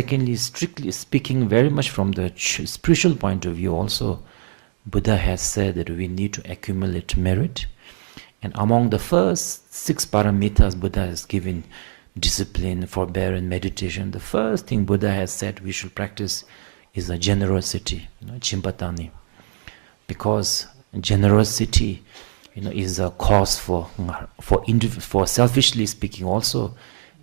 Secondly, strictly speaking, very much from the spiritual point of view also, Buddha has said that we need to accumulate merit. And among the first 6 paramitas Buddha has given, discipline, forbearance, meditation, the first thing Buddha has said we should practice is the generosity, chimpatani. Because generosity, is a cause for selfishly speaking also,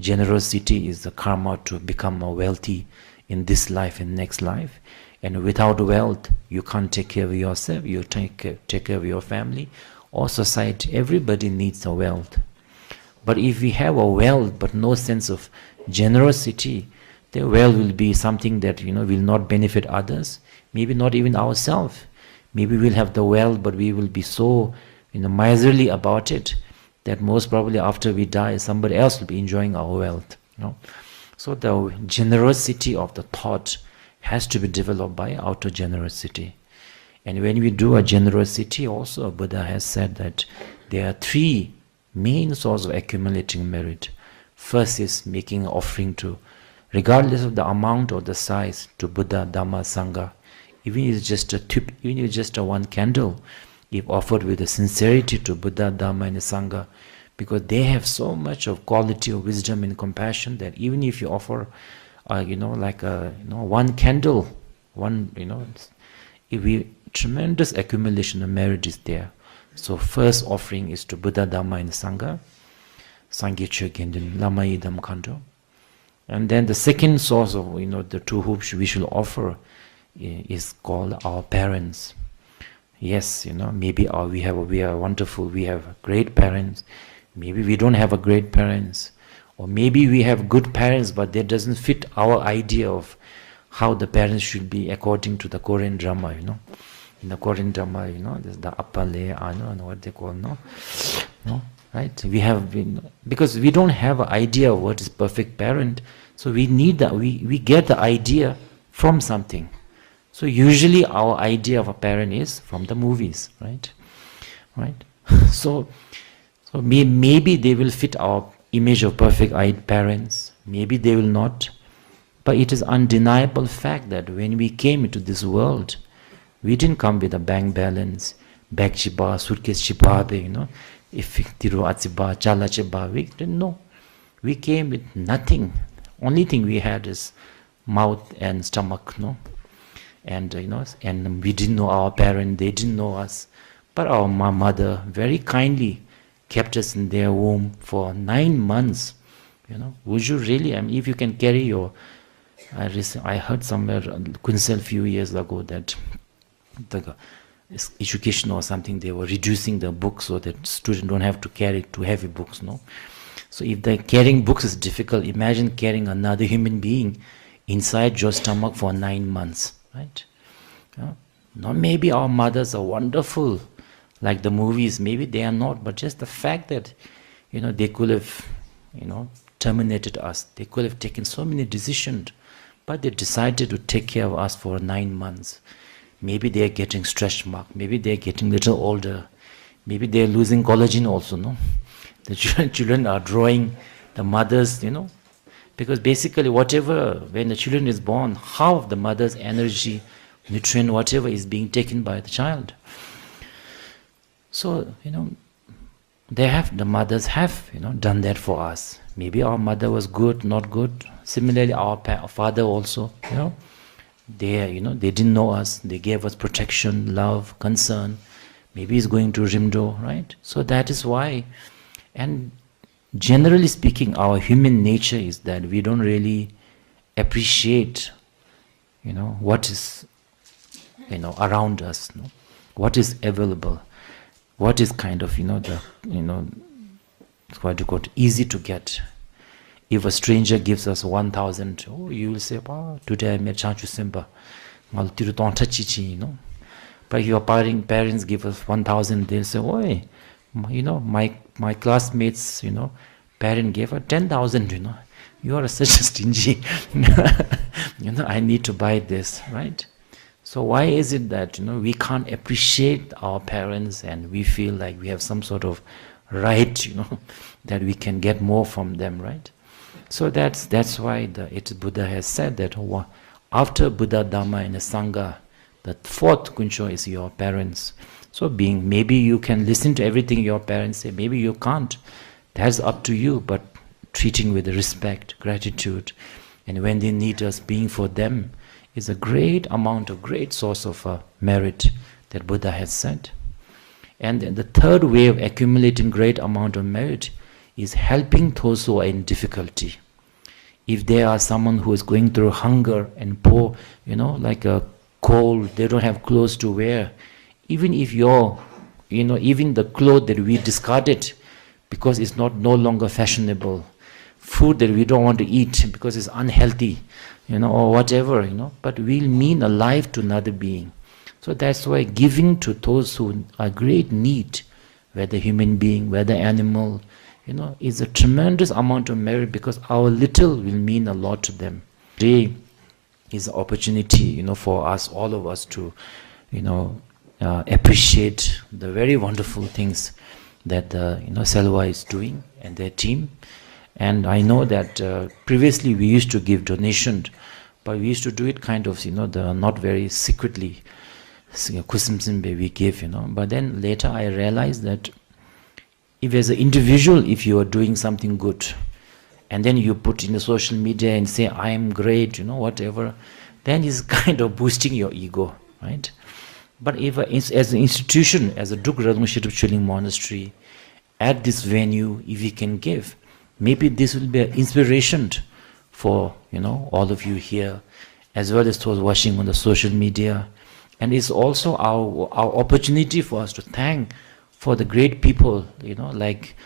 generosity is the karma to become more wealthy in this life and next life. And without wealth, you can't take care of yourself, you take care of your family or society. Everybody needs a wealth. But if we have a wealth but no sense of generosity, the wealth will be something that will not benefit others, maybe not even ourselves. Maybe we'll have the wealth, but we will be so miserly about it that most probably after we die, somebody else will be enjoying our wealth. So the generosity of the thought has to be developed by outer generosity. And when we do a generosity also, Buddha has said that there are 3 main sources of accumulating merit. First is making an offering to, regardless of the amount or the size, to Buddha, Dhamma, Sangha. Even if it's just a tip, even if it's just a 1 candle, if offered with a sincerity to Buddha, Dhamma and Sangha, because they have so much of quality of wisdom and compassion that even if you offer, like a 1 candle, if we tremendous accumulation of merit is there. So first offering is to Buddha, Dhamma and Sangha, Sangyecho Gendin, Lama Idam Kanto. And then the second source of the 2 hoops we should offer is called our parents. Yes, maybe we are wonderful, we have great parents. Maybe we don't have a great parents, or maybe we have good parents, but that doesn't fit our idea of how the parents should be according to the Korean drama. In the Korean drama, there's the appale, what they call, no, right? We have been, because we don't have an idea of what is perfect parent, so we need that. We get the idea from something. So usually our idea of a parent is from the movies, right? So maybe they will fit our image of perfect parents, maybe they will not. But it is undeniable fact that when we came into this world, we didn't come with a bank balance, bag chiba, suitcase chiba, if tiru atsiba, chala chiba, we didn't know. We came with nothing. Only thing we had is mouth and stomach, and and we didn't know our parents, they didn't know us. But our mother very kindly kept us in their womb for 9 months. Would you really, I mean, if you can carry your, I heard somewhere, Kunsel few years ago, that the education or something, they were reducing the books so that students don't have to carry too heavy books, So if the carrying books is difficult, imagine carrying another human being inside your stomach for 9 months, right? Now maybe our mothers are wonderful, like the movies, maybe they are not, but just the fact that, they could have, terminated us, they could have taken so many decisions, but they decided to take care of us for 9 months. Maybe they are getting stretch mark, maybe they are getting a little older, maybe they are losing collagen also, The children are drawing the mothers, because basically whatever, when the children is born, half of the mother's energy, nutrient, whatever is being taken by the child. So, the mothers have, done that for us. Maybe our mother was good, not good. Similarly, our father also, they didn't know us. They gave us protection, love, concern. Maybe he's going to Rimdo, right? So that is why. And generally speaking, our human nature is that we don't really appreciate, what is, around us, what is available, what is kind of, it's quite easy to get. If a stranger gives us 1,000, you will say, wow, today I met Chanchu Simba. But if your parents give us 1,000, they'll say, oi, my classmates, parent gave her 10,000, you are such a stingy, I need to buy this, right? So why is it that, we can't appreciate our parents and we feel like we have some sort of right, that we can get more from them, right? So that's why Buddha has said that after Buddha, Dharma, and the Sangha, the fourth kuncho is your parents. So maybe you can listen to everything your parents say, maybe you can't. That's up to you, but treating with respect, gratitude, and when they need us, being for them is a great source of merit that Buddha has said. And the third way of accumulating great amount of merit is helping those who are in difficulty. If there are someone who is going through hunger and poor, like a cold, they don't have clothes to wear, even if even the clothes that we discarded because it's no longer fashionable, food that we don't want to eat because it's unhealthy, or whatever, but we'll mean a life to another being. So that's why giving to those who are great need, whether human being, whether animal, is a tremendous amount of merit, because our little will mean a lot to them. Today is an opportunity, for us, all of us, to, appreciate the very wonderful things that Selva is doing and their team. And I know that previously we used to give donations, but we used to do it kind of, not very secretly. We give, but then later I realized that if as an individual, if you are doing something good, and then you put in the social media and say, I am great, whatever, then it's kind of boosting your ego, right? But if as an institution, as a Duk Radungshitub Chuling Monastery, at this venue, if we can give, maybe this will be an inspiration for, all of you here, as well as those watching on the social media. And it's also our opportunity for us to thank for the great people, like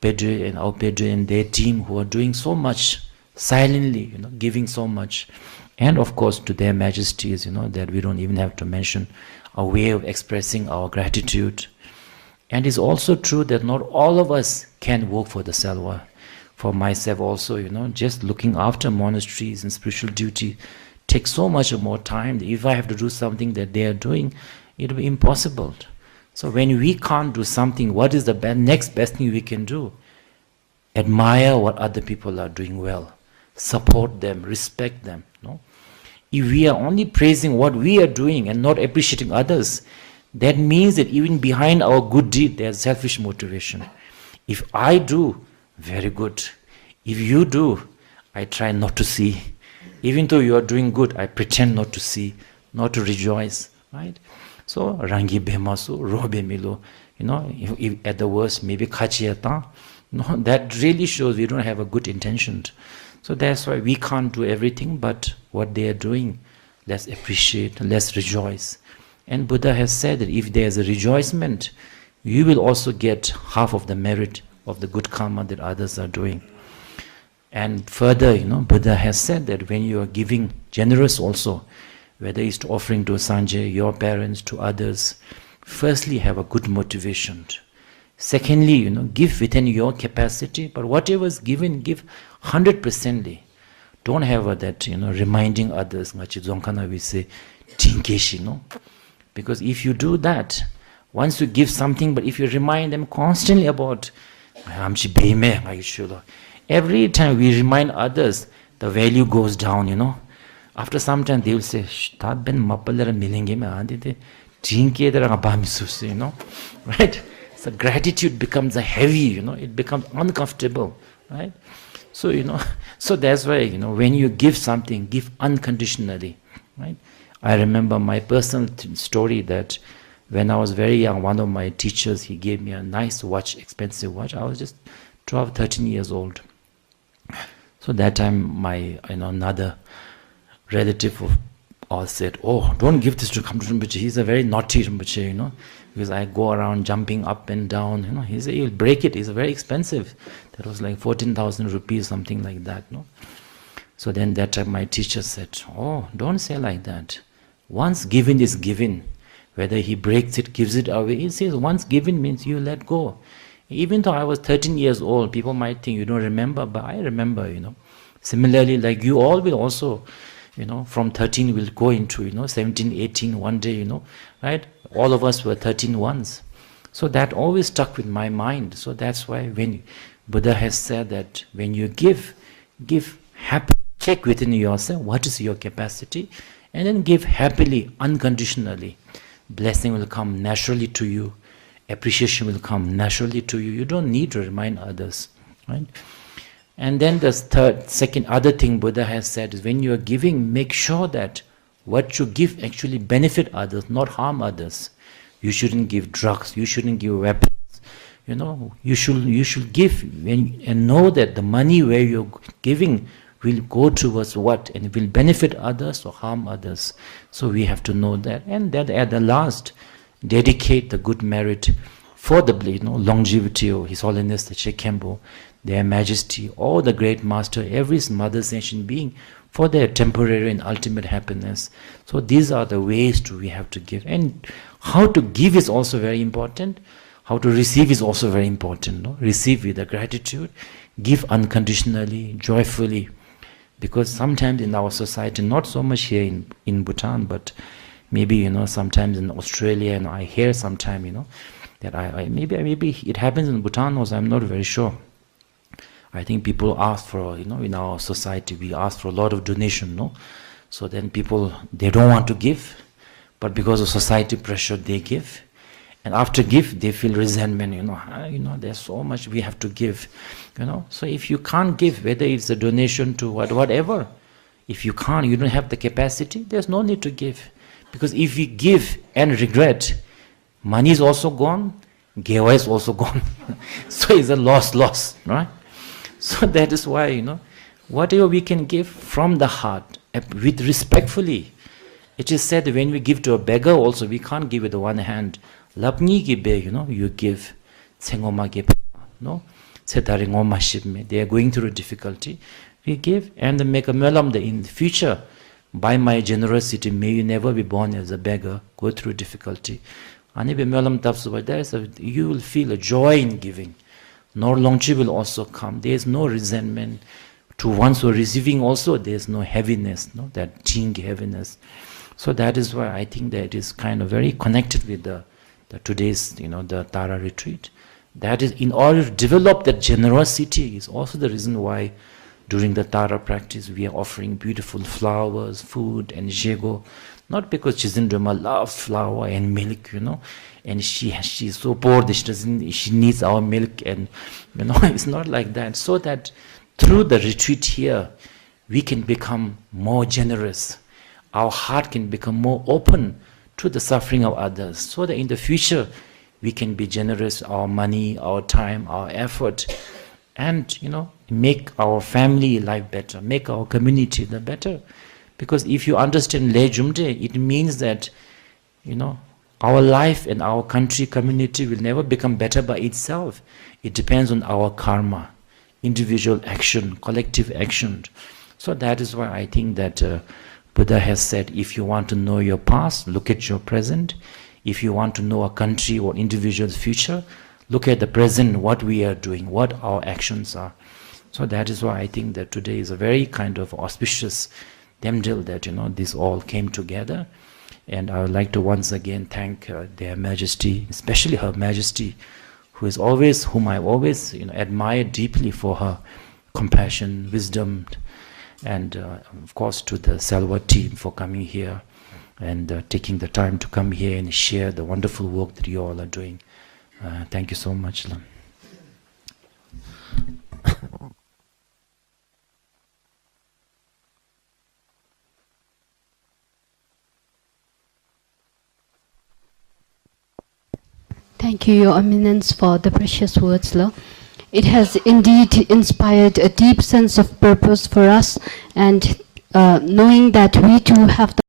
Pedro and our Pedro and their team, who are doing so much silently, giving so much. And of course to their majesties, that we don't even have to mention, a way of expressing our gratitude. And it's also true that not all of us can work for the Selva. For myself also, just looking after monasteries and spiritual duty takes so much more time. If I have to do something that they are doing, it will be impossible. So when we can't do something, what is the next best thing we can do? Admire what other people are doing well. Support them, respect them. If we are only praising what we are doing and not appreciating others, that means that even behind our good deed, there's selfish motivation. If I do, very good. If you do, I try not to see. Even though you are doing good, I pretend not to see, not to rejoice, right? So, rangi bemasu, robe milo, if at the worst, maybe kachiyata. That really shows we don't have a good intention. So that's why we can't do everything, but what they are doing, let's appreciate, let's rejoice. And Buddha has said that if there's a rejoicement, you will also get half of the merit of the good karma that others are doing. And further, Buddha has said that when you are giving generous also, whether it's to offering to Sanjay, your parents, to others, firstly have a good motivation. Secondly, give within your capacity, but whatever is given, give 100%. Don't have that, reminding others, we say, because if you do that, once you give something, but if you remind them constantly about, every time we remind others, the value goes down, After some time, they will say, right? So gratitude becomes a heavy, it becomes uncomfortable, right? So, so that's why, when you give something, give unconditionally, right? I remember my personal story that when I was very young, one of my teachers, he gave me a nice watch, expensive watch. I was just 12, 13 years old. So that time my, another relative of ours said, oh, don't give this to Kampu Rinpoche. He's a very naughty Rinpoche, because I go around jumping up and down, He said, he'll break it. It's very expensive. That was like 14,000 rupees, something like that, So then that time my teacher said, oh, don't say like that. Once given is given. Whether he breaks it, gives it away. He says once given means you let go. Even though I was 13 years old, people might think you don't remember, but I remember, Similarly, like you all will also, from 13 will go into, 17, 18 one day, right? All of us were 13 once. So that always stuck with my mind. So that's why when Buddha has said that when you give Give happy, check within yourself what is your capacity, and then give happily, unconditionally. Blessing will come naturally to you. Appreciation will come naturally to you. You don't need to remind others, right? And then the second other thing Buddha has said is when you are giving, make sure that what you give actually benefit others, not harm others. You shouldn't give drugs. You shouldn't give weapons. You know, you should give and know that the money where you're giving will go towards what, and it will benefit others or harm others. So we have to know that, and that at the last, dedicate the good merit for the longevity of His Holiness the Chekembo, their Majesty, all the great master, every mother sentient being, for their temporary and ultimate happiness. So these are the ways we have to give, and how to give is also very important. How to receive is also very important. No? Receive with a gratitude, give unconditionally, joyfully. Because sometimes in our society, not so much here in Bhutan, but maybe sometimes in Australia, and I hear sometimes that maybe it happens in Bhutan also. I'm not very sure. I think people ask for in our society we ask for a lot of donation, no. So then people, they don't want to give, but because of society pressure they give. And after give, they feel resentment, there's so much we have to give, So if you can't give, whether it's a donation to whatever, if you can't, you don't have the capacity, there's no need to give. Because if you give and regret, money is also gone, Gyalawa is also gone. So it's a loss, right? So that is why, whatever we can give from the heart, with respectfully. It is said that when we give to a beggar also, we can't give with the one hand. Lapni ki be, you give. Tsengoma ki no? Tsetari ngoma shipme. They are going through a difficulty. We give and make a melam in the future. By my generosity, may you never be born as a beggar, go through difficulty. And you will feel a joy in giving. Nor longevity will also come. There is no resentment. To ones who are receiving also, there is no heaviness, that ting heaviness. So that is why I think that it is kind of very connected with the today's, the Tara retreat. That is, in order to develop that generosity is also the reason why during the Tara practice we are offering beautiful flowers, food, and jego. Not because Chizindrima loves flower and milk, and she's so poor that she needs our milk, and it's not like that. So that through the retreat here, we can become more generous. Our heart can become more open to the suffering of others, so that in the future we can be generous, our money, our time, our effort, and make our family life better, make our community the better. Because if you understand Le Jumde, it means that our life and our country, community will never become better by itself. It depends on our karma, individual action, collective action. So that is why I think that Buddha has said, if you want to know your past, look at your present. If you want to know a country or individual's future, look at the present, what we are doing, what our actions are. So that is why I think that today is a very kind of auspicious Demdil that, this all came together. And I would like to once again thank Their Majesty, especially Her Majesty, whom I've always admired deeply for her compassion, wisdom, and of course to the Salwa team for coming here and taking the time to come here and share the wonderful work that you all are doing. Thank you so much, Lam. Thank you, Your Eminence, for the precious words, Lord. It has indeed inspired a deep sense of purpose for us, and knowing that we too have the